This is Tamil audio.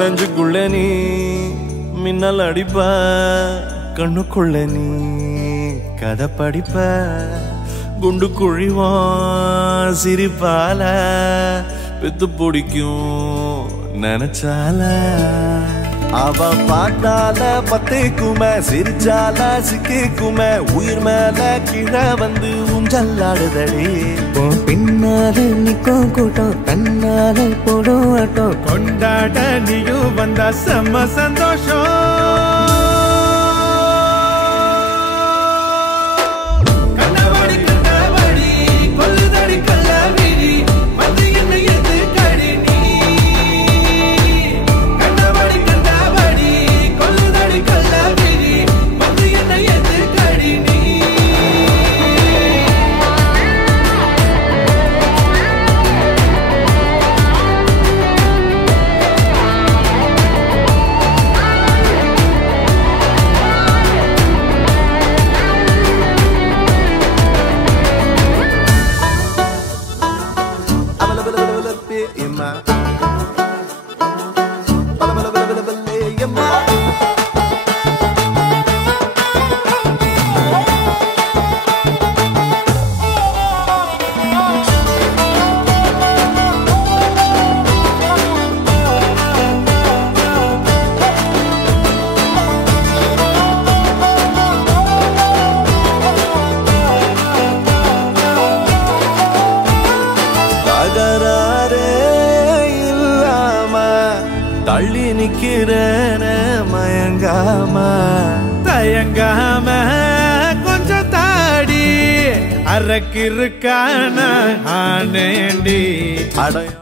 நெஞ்சுக்குள்ள நீ மின்னல் அடிப்ப கண்ணுக்குள்ள நீ கதை படிப்ப குண்டு குழிவான் சிரிப்பால பெத்து பிடிக்கும் நினைச்சால அவ பாட்டால பத்தேக்குமே சிரிச்சால சிக்கிக்குமே உயிர் மேல கீழே வந்து ஊஞ்சல்லாடுதடி பின்னால நிக்கும் கூட்டம் தன்னால போடும் ஆட்டம் கொண்டாட நீயும் வந்தா செம்ம சந்தோஷம் தள்ளி நிக்கிறேன மயங்காம தயங்காம கொஞ்சம் தாடி அரக்கிருக்கான ஆனேண்டி அடைய